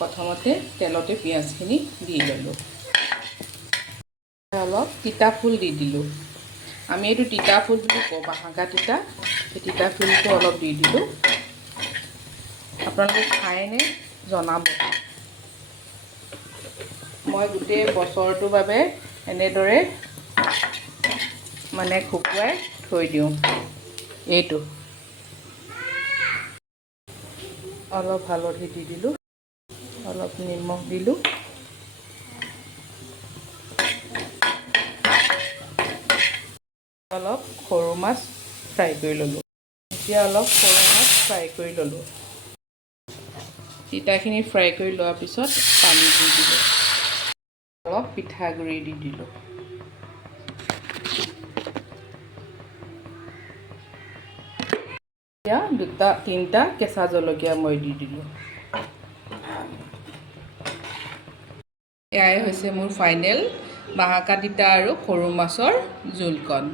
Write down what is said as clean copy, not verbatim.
প্ৰথমতে তেলতে পিঁয়াজখিনি দি ল'লোঁ। অলপ তিতা ফুল দি দিলোঁ। আমি এইটো তিতা ফুল বুলি কওঁ, বাহাকা তিতা। সেই তিতা ফুলটো অলপ দি দিলোঁ। আপোনালোকে খায়নে জনাব। মই গোটেই বছৰটোৰ বাবে এনেদৰে মানে শুকুৱাই থৈ দিওঁ। এইটো অলপ হালধি দি দিলোঁ, অলপ নিমখ দিলোঁ, অলপ সৰু মাছ ফ্ৰাই কৰি ল'লোঁ। এতিয়া অলপ সৰু মাছ ফ্ৰাই কৰি ল'লোঁ। তিতাখিনি ফ্ৰাই কৰি লোৱাৰ পিছত পানী দি দিলোঁ, অলপ পিঠাগুড়ি দি দিলোঁ। এতিয়া 2-3টা কেঁচা জলকীয়া মই দি দিলোঁ। এয়াই হৈছে মোৰ ফাইনেল বাহাকা তিতা আৰু সৰু মাছৰ জোলকণ।